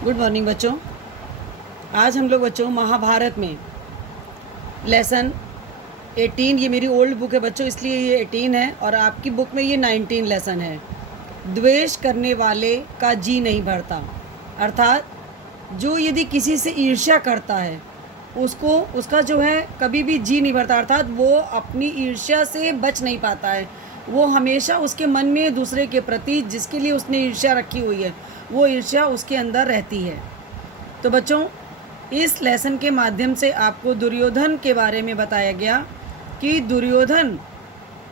Good morning बच्चों। आज हम लोग बच्चों महाभारत में लेसन 18, ये मेरी ओल्ड बुक है बच्चों इसलिए ये 18 है और आपकी बुक में ये 19 लेसन है। द्वेष करने वाले का जी नहीं भरता, अर्थात जो यदि किसी से ईर्ष्या करता है उसको उसका जो है कभी भी जी नहीं भरता, अर्थात वो अपनी ईर्ष्या से बच नहीं पाता है। वो हमेशा उसके मन में दूसरे के प्रति जिसके लिए उसने ईर्ष्या रखी हुई है वो ईर्ष्या उसके अंदर रहती है। तो बच्चों इस लेसन के माध्यम से आपको दुर्योधन के बारे में बताया गया कि दुर्योधन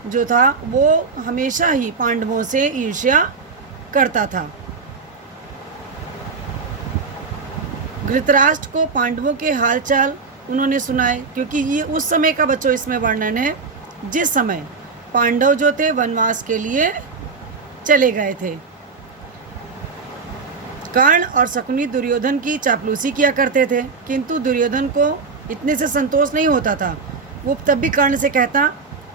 जो था वो हमेशा ही पांडवों से ईर्ष्या करता था। धृतराष्ट्र को पांडवों के हालचाल उन्होंने सुनाए, क्योंकि ये उस समय का बच्चों इसमें वर्णन है जिस समय पांडव जो थे वनवास के लिए चले गए थे। कर्ण और शकुनी दुर्योधन की चापलूसी किया करते थे, किंतु दुर्योधन को इतने से संतोष नहीं होता था। वो तब भी कर्ण से कहता,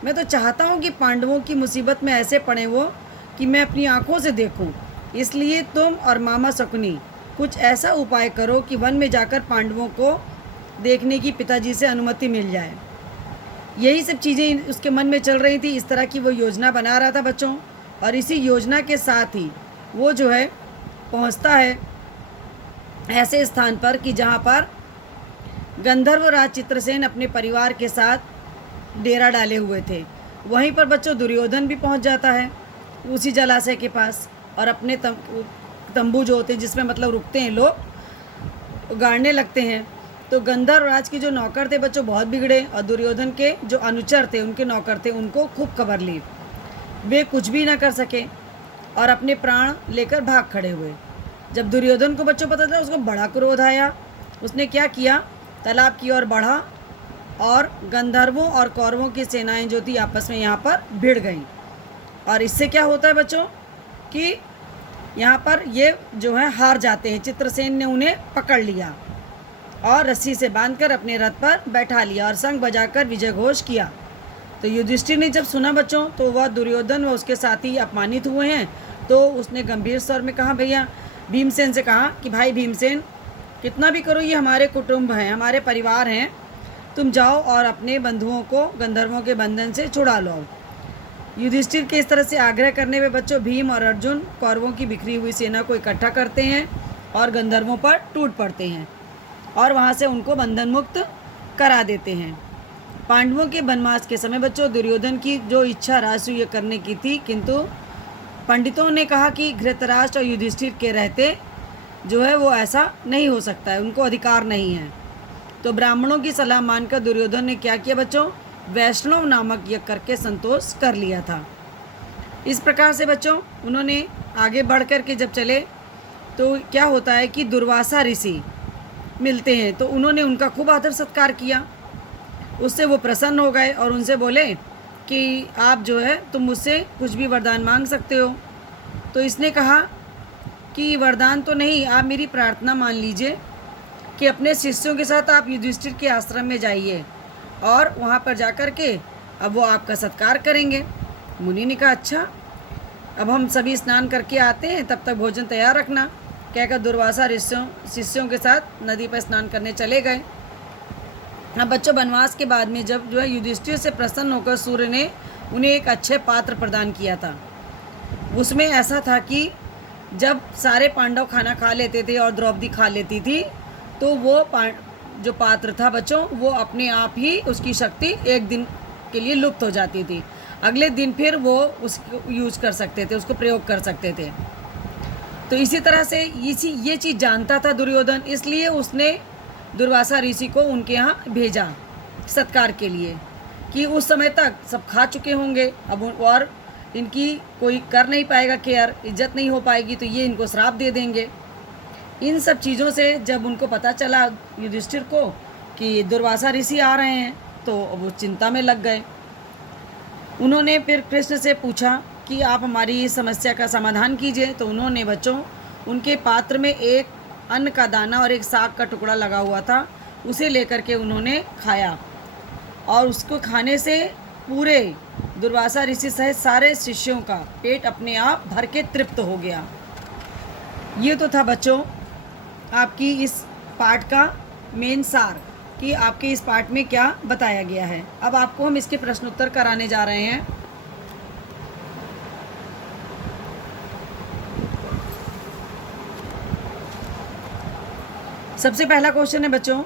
मैं तो चाहता हूँ कि पांडवों की मुसीबत में ऐसे पड़े वो कि मैं अपनी आंखों से देखूं। इसलिए तुम और मामा शकुनी कुछ ऐसा उपाय करो कि वन में जाकर पांडवों को देखने की पिताजी से अनुमति मिल जाए। यही सब चीज़ें उसके मन में चल रही थी। इस तरह की वो योजना बना रहा था बच्चों, और इसी योजना के साथ ही वो जो है पहुंचता है ऐसे स्थान पर कि जहां पर गंधर्वराज चित्रसेन अपने परिवार के साथ डेरा डाले हुए थे। वहीं पर बच्चों दुर्योधन भी पहुंच जाता है उसी जलाशय के पास, और अपने तंबू जो होते हैं जिसमें मतलब रुकते हैं लोग, गाड़ने लगते हैं। तो गंधर्वराज के जो नौकर थे बच्चों बहुत बिगड़े, और दुर्योधन के जो अनुचर थे उनके नौकर थे उनको खूब खबर ली। वे कुछ भी ना कर सके और अपने प्राण लेकर भाग खड़े हुए। जब दुर्योधन को बच्चों पता चला उसको बड़ा क्रोध आया। उसने क्या किया, तालाब की ओर बढ़ा और गंधर्वों और कौरवों की सेनाएं जो थी आपस में यहाँ पर भिड़ गईं। और इससे क्या होता है बच्चों कि यहाँ पर ये जो है हार जाते हैं। चित्रसेन ने उन्हें पकड़ लिया और रस्सी से बांधकर अपने रथ पर बैठा लिया और शंख बजाकर विजय घोष किया। तो युधिष्ठिर ने जब सुना बच्चों तो वह दुर्योधन व उसके साथी अपमानित हुए हैं, तो उसने गंभीर स्वर में कहा, भैया भीमसेन से कहा कि भाई भीमसेन, कितना भी करो ये हमारे कुटुंब हैं, हमारे परिवार हैं, तुम जाओ और अपने बंधुओं को गंधर्वों के बंधन से छुड़ा लो। युधिष्ठिर के इस तरह से आग्रह करने में बच्चों भीम और अर्जुन कौरवों की बिखरी हुई सेना को इकट्ठा करते हैं और गंधर्वों पर टूट पड़ते हैं और वहाँ से उनको बंधन मुक्त करा देते हैं। पांडवों के वनवास के समय बच्चों दुर्योधन की जो इच्छा राजसूय करने की थी, किंतु पंडितों ने कहा कि धृतराष्ट्र और युधिष्ठिर के रहते जो है वो ऐसा नहीं हो सकता है, उनको अधिकार नहीं है। तो ब्राह्मणों की सलाह मानकर दुर्योधन ने क्या किया बच्चों, वैष्णव नामक यज्ञ करके संतोष कर लिया था। इस प्रकार से बच्चों उन्होंने आगे बढ़ कर के जब चले तो क्या होता है कि दुर्वासा ऋषि मिलते हैं, तो उन्होंने उनका खूब आदर सत्कार किया। उससे वो प्रसन्न हो गए और उनसे बोले कि आप जो है तुम मुझसे कुछ भी वरदान मांग सकते हो। तो इसने कहा कि वरदान तो नहीं, आप मेरी प्रार्थना मान लीजिए कि अपने शिष्यों के साथ आप युधिष्ठिर के आश्रम में जाइए और वहाँ पर जाकर के अब वो आपका सत्कार करेंगे। मुनि ने कहा अच्छा, अब हम सभी स्नान करके आते हैं, तब तक भोजन तैयार रखना। कहकर दुर्वासा शिष्यों के साथ नदी पर स्नान करने चले गए। अब बच्चों वनवास के बाद में जब जो है युधिष्ठिर से प्रसन्न होकर सूर्य ने उन्हें एक अच्छे पात्र प्रदान किया था। उसमें ऐसा था कि जब सारे पांडव खाना खा लेते थे और द्रौपदी खा लेती थी, तो वो जो पात्र था बच्चों वो अपने आप ही उसकी शक्ति एक दिन के लिए लुप्त हो जाती थी। अगले दिन फिर वो उसको यूज कर सकते थे, उसको प्रयोग कर सकते थे। तो इसी तरह से ये चीज़ जानता था दुर्योधन, इसलिए उसने दुर्वासा ऋषि को उनके यहाँ भेजा सत्कार के लिए कि उस समय तक सब खा चुके होंगे अब, और इनकी कोई कर नहीं पाएगा केयर, इज्जत नहीं हो पाएगी, तो ये इनको श्राप दे देंगे। इन सब चीज़ों से जब उनको पता चला युधिष्ठिर को कि दुर्वासा ऋषि आ रहे हैं, तो वो चिंता में लग गए। उन्होंने फिर कृष्ण से पूछा कि आप हमारी इस समस्या का समाधान कीजिए। तो उन्होंने बच्चों उनके पात्र में एक अन्न का दाना और एक साग का टुकड़ा लगा हुआ था, उसे लेकर के उन्होंने खाया और उसको खाने से पूरे दुर्वासा ऋषि सहित सारे शिष्यों का पेट अपने आप भर के तृप्त हो गया। ये तो था बच्चों आपकी इस पाठ का मेन सार कि आपके इस पाठ में क्या बताया गया है। अब आपको हम इसके प्रश्न उत्तर कराने जा रहे हैं। सबसे पहला क्वेश्चन है बच्चों,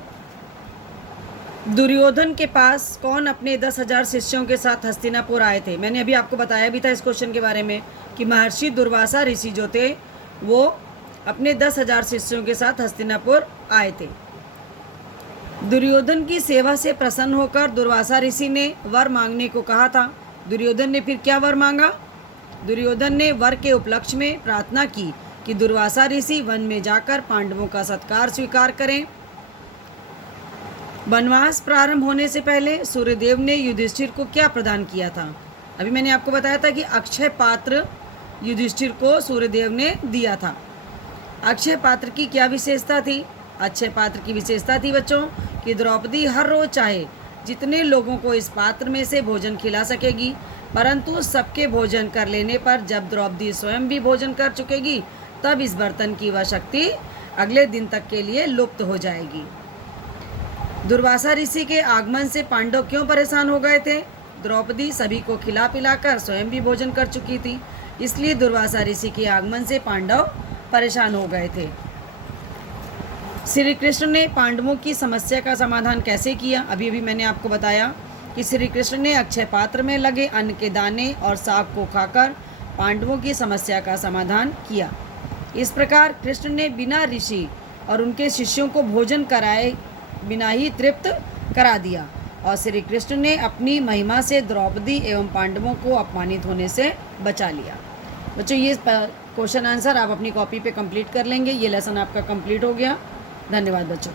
दुर्योधन के पास कौन अपने 10,000 शिष्यों के साथ हस्तिनापुर आए थे। मैंने अभी आपको बताया भी था इस क्वेश्चन के बारे में कि महर्षि दुर्वासा ऋषि जो थे वो अपने 10,000 शिष्यों के साथ हस्तिनापुर आए थे। दुर्योधन की सेवा से प्रसन्न होकर दुर्वासा ऋषि ने वर मांगने को कहा था। दुर्योधन ने फिर क्या वर मांगा? दुर्योधन ने वर के उपलक्ष्य में प्रार्थना की कि दुर्वासा ऋषि वन में जाकर पांडवों का सत्कार स्वीकार करें। वनवास प्रारंभ होने से पहले सूर्यदेव ने युधिष्ठिर को क्या प्रदान किया था? अभी मैंने आपको बताया था कि अक्षय पात्र युधिष्ठिर को सूर्यदेव ने दिया था। अक्षय पात्र की क्या विशेषता थी? अक्षय पात्र की विशेषता थी बच्चों कि द्रौपदी हर रोज चाहे जितने लोगों को इस पात्र में से भोजन खिला सकेगी, परंतु सबके भोजन कर लेने पर जब द्रौपदी स्वयं भी भोजन कर चुकेगी तब इस बर्तन की वह शक्ति अगले दिन तक के लिए लुप्त हो जाएगी। दुर्वासा ऋषि के आगमन से पांडव क्यों परेशान हो गए थे? द्रौपदी सभी को खिला पिलाकर स्वयं भी भोजन कर चुकी थी, इसलिए दुर्वासा ऋषि के आगमन से पांडव परेशान हो गए थे। श्री कृष्ण ने पांडवों की समस्या का समाधान कैसे किया? अभी मैंने आपको बताया कि श्री कृष्ण ने अक्षय पात्र में लगे अन्न के दाने और साग को खाकर पांडवों की समस्या का समाधान किया। इस प्रकार कृष्ण ने बिना ऋषि और उनके शिष्यों को भोजन कराए बिना ही तृप्त करा दिया और श्री कृष्ण ने अपनी महिमा से द्रौपदी एवं पांडवों को अपमानित होने से बचा लिया। बच्चों ये क्वेश्चन आंसर आप अपनी कॉपी पे कंप्लीट कर लेंगे। ये लेसन आपका कंप्लीट हो गया। धन्यवाद बच्चों।